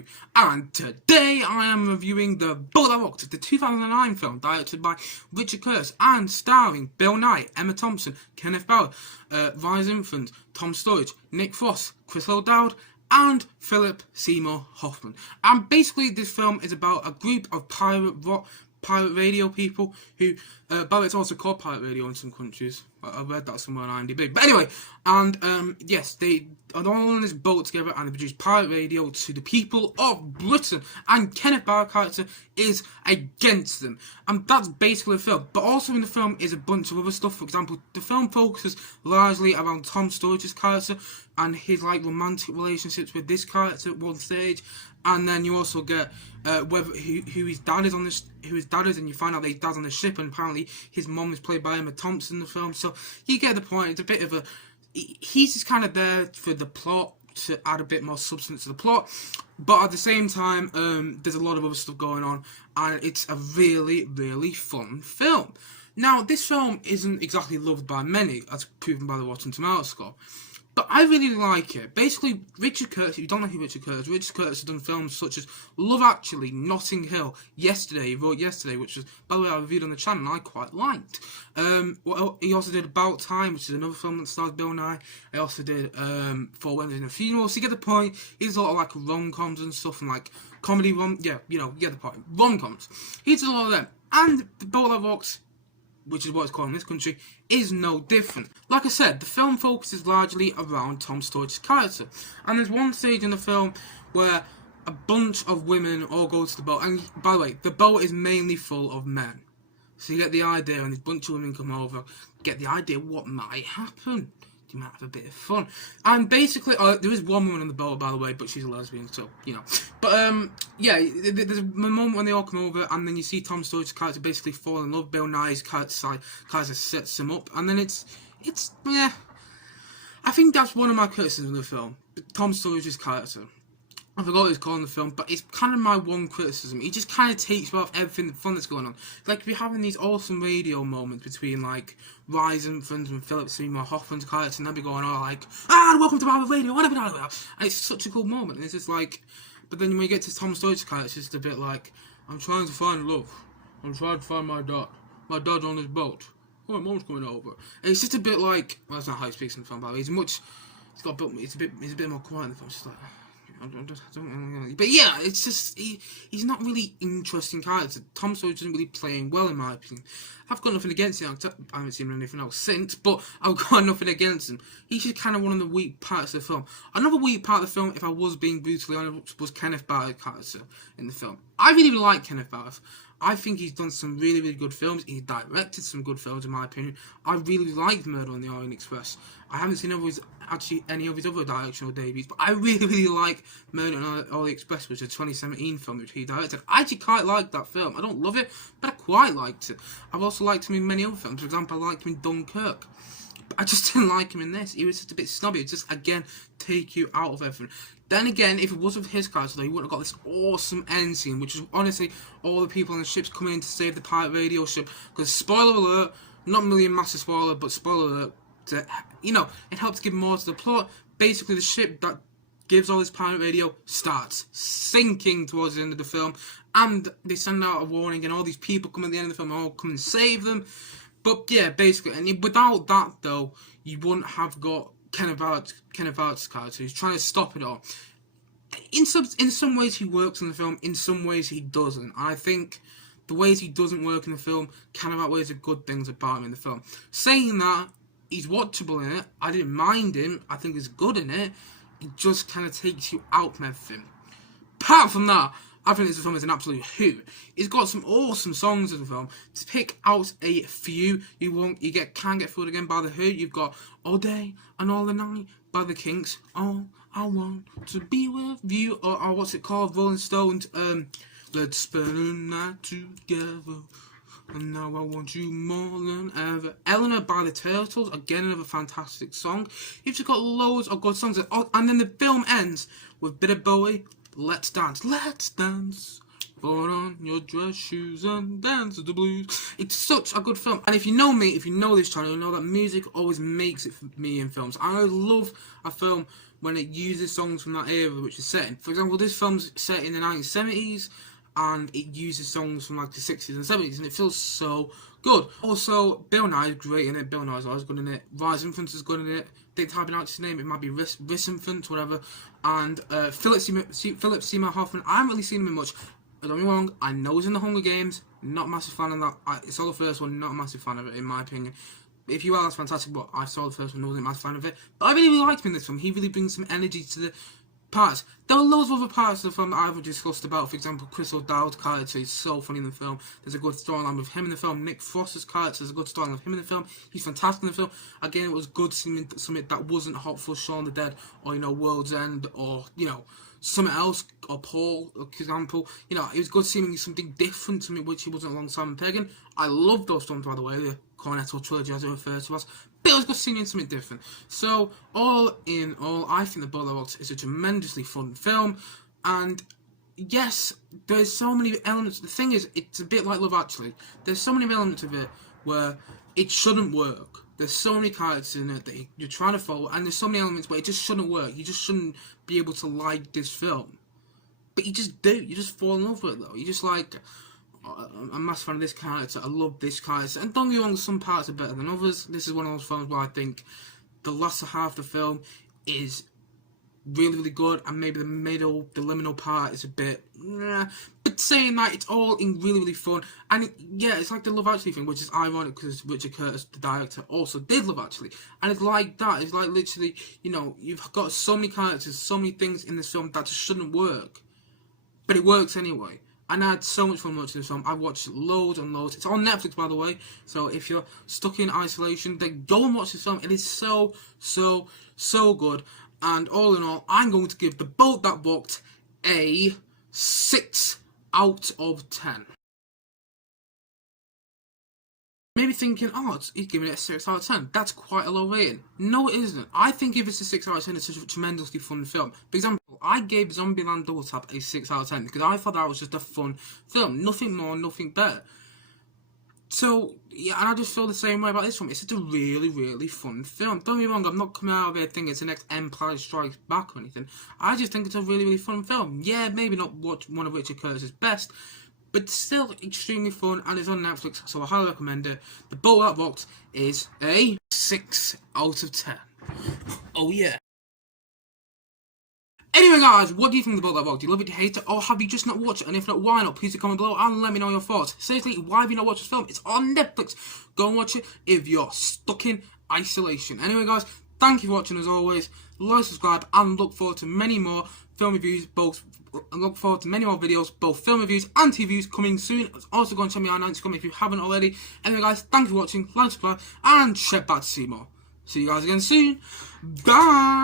review, and today I am reviewing The Boat That Rocked, the 2009 film directed by Richard Curtis and starring Bill Nighy, Emma Thmpson, Kenneth Branagh, Rhys Ifans, Tom Sturridge, Nick Frost, Chris O'Dowd, and Phillip Seymour Hoffman. And basically this film is about a group of pirate radio people who, by the way, it's also called pirate radio in some countries. I read that somewhere on IMDb. But anyway, and yes, they are all on this boat together and they produce pirate radio to the people of Britain. And Kenneth Branagh character is against them. And that's basically the film. But also in the film is a bunch of other stuff. For example, the film focuses largely around Tom Sturridge's character and his romantic relationships with this character at one stage. And then you also get who his dad is on this, who his dad is, and you find out that his dad's on the ship, and apparently his mum is played by Emma Thmpson in the film. So you get the point. It's a bit of a, he's just kind of there for the plot to add a bit more substance to the plot, but at the same time, there's a lot of other stuff going on, and it's a really, really fun film. Now, this film isn't exactly loved by many, as proven by the Rotten Tomatoes score. But I really like it. Basically, Richard Curtis, if you don't know who Richard Curtis has done films such as Love Actually, Notting Hill, Yesterday, he wrote Yesterday, which was, by the way, I reviewed on the channel and I quite liked. He also did About Time, which is another film that stars Bill Nighy. He also did Four Weddings and a Funeral. So you get the point. He does a lot of rom-coms and stuff, and comedy yeah, you get the point. Rom-coms. He does a lot of them. And The Boat That Rocked, which is what it's called in this country, is no different. Like I said, the film focuses largely around Tom Sturridge's character. And there's one stage in the film where a bunch of women all go to the boat. And by the way, the boat is mainly full of men. So you get the idea, and this bunch of women come over, get the idea what might happen. You might have a bit of fun. And basically, there is one woman on the boat, by the way, but she's a lesbian, so, you know. But, yeah, there's a moment when they all come over, and then you see Tom Sturridge's character basically fall in love. Bill Nighy's character sets him up, and then it's, yeah. I think that's one of my criticisms of the film. Tom Sturridge's character. I forgot what he's called in the film, but it's kind of my one criticism. He just kind of takes off everything, the fun that's going on. Like, we're having these awesome radio moments between, Rhys Ifans and Phillip Seymour Hoffman's character, and they'll be going all welcome to Bible Radio, whatever. And it's such a cool moment, and it's just but then when you get to Tom Sturridge's character, it's just a bit I'm trying to find love. I'm trying to find my dad. My dad's on this boat. Oh, my mom's coming over. And it's just a bit well, that's not how he speaks in the film, but it's a bit more quiet in the film. It's just but yeah, it's just he's not really interesting character. Tom Sturridge isn't really playing well in my opinion. I've got nothing against him. I haven't seen anything else since, but I've got nothing against him. He's just kind of one of the weak parts of the film. Another weak part of the film, if I was being brutally honest, was Kenneth Branagh's character in the film. I really like Kenneth Branagh. I think he's done some really, really good films. He's directed some good films, in my opinion. I really like Murder on the Orient Express. I haven't seen any of his other directional debuts, but I really, really like Murder on the Orient Express, which is a 2017 film which he directed. I actually quite like that film. I don't love it, but I quite liked it. I've also liked him in many other films. For example, I liked him in Dunkirk. But I just didn't like him in this. He was just a bit snobby. It's just, again, take you out of everything. Then again, if it wasn't for his character, though, he wouldn't have got this awesome end scene, which is honestly all the people on the ships coming in to save the pirate radio ship. Because, spoiler alert, not really a massive spoiler, but spoiler alert, it helps give more to the plot. Basically, the ship that gives all this pirate radio starts sinking towards the end of the film, and they send out a warning, and all these people come at the end of the film, all come and save them. But yeah, basically, and without that, though, you wouldn't have got Kenneth Branagh's character, who's trying to stop it all. In some ways he works in the film, in some ways he doesn't. I think the ways he doesn't work in the film kind of outweighs the good things about him in the film. Saying that, he's watchable in it. I didn't mind him. I think he's good in it. It just kind of takes you out from everything. Apart from that, I think this film is an absolute hoot. It's got some awesome songs in the film. To pick out a few, Can't Get Fooled Again by The Who. You've got All Day and All the Night by the Kinks. All I Want to Be With You. Or what's it called? Rolling Stones. Let's spend a night together. And now I want you more than ever. Eleanor by the Turtles. Again, another fantastic song. You've just got loads of good songs. And then the film ends with a bit of Bowie. Let's dance, let's dance. Put on your dress shoes and dance to the blues. It's such a good film. And if you know me, if you know this channel, you know that music always makes it for me in films. I love a film when it uses songs from that era which is set in. For example, this film's set in the 1970s, and it uses songs from like the 60s and 70s, and it feels so good. Also, Bill Nighy is great in it. Bill Nighy's always good in it. Rhys Ifans is good in it. They type in out his name, it might be Rhys Ifans, whatever. And Phillip Seymour Hoffman, I haven't really seen him in much. Don't get me wrong, I know he's in the Hunger Games. Not a massive fan of that. I saw the first one, not a massive fan of it, in my opinion. If you are, that's fantastic, but I saw the first one, wasn't a massive fan of it. But I really liked him in this film. He really brings some energy to the parts. There are loads of other parts of the film that I've discussed about. For example, Chris O'Dowd's character is so funny in the film. There's a good storyline with him in the film. Nick Frost's character, there's a good storyline with him in the film. He's fantastic in the film. Again, it was good seeing something that wasn't Hot for Shaun the Dead, or, you know, World's End, or, you know, something else, or Paul, for example. You know, it was good seeing something different to me, which he wasn't alongside Simon Pegg. I love those films, by the way, the Cornetto trilogy, as I refer to as. But it was good seeing something different. So, all in all, I think The Boat That Rocked is a tremendously fun film. And yes, there's so many elements. The thing is, it's a bit like Love Actually. There's so many elements of it where it shouldn't work. There's so many characters in it that you're trying to follow, and there's so many elements where it just shouldn't work. You just shouldn't be able to like this film. But you just do. You just fall in love with it, though. You just like, I'm a massive fan of this character. I love this character. And don't get me wrong, some parts are better than others. This is one of those films where I think the last half of the film is really, really good, and maybe the liminal part is a bit, but saying that, it's all in really, really fun. And yeah, it's like the Love Actually thing, which is ironic because Richard Curtis, the director, also did Love Actually, and it's like that. It's like literally, you know, you've got so many characters, so many things in this film that just shouldn't work, but it works anyway. And I had so much fun watching this film. I watched loads and loads. It's on Netflix, by the way. So if you're stuck in isolation, then go and watch this film. It is so, so, so good. And all in all, I'm going to give The Boat That Rocked a 6 out of 10. Maybe thinking, oh, he's giving it a 6 out of 10. That's quite a low rating. No, it isn't. I think if it's a 6 out of 10, it's such a tremendously fun film. For example, I gave Zombieland Double Tap a 6 out of 10 because I thought that was just a fun film. Nothing more, nothing better. So, yeah, and I just feel the same way about this film. It's just a really, really fun film. Don't get me wrong, I'm not coming out of here thinking it's the next Empire Strikes Back or anything. I just think it's a really, really fun film. Yeah, maybe not one of Richard Curtis's best, but still extremely fun, and it's on Netflix, so I highly recommend it. The Boat That Rocked is a 6 out of 10. Oh yeah. Anyway guys, what do you think of The Boat That Rocked? Do you love it, do you hate it, or have you just not watched it? And if not, why not? Please comment below and let me know your thoughts. Seriously, why have you not watched this film? It's on Netflix. Go and watch it if you're stuck in isolation. Anyway guys, thank you for watching as always. Like, subscribe, and look forward to many more film reviews, look forward to many more videos, both film reviews and TV reviews coming soon. Also go and check me out on Instagram if you haven't already. Anyway guys, thank you for watching, like, subscribe, and check back to see more. See you guys again soon. Bye!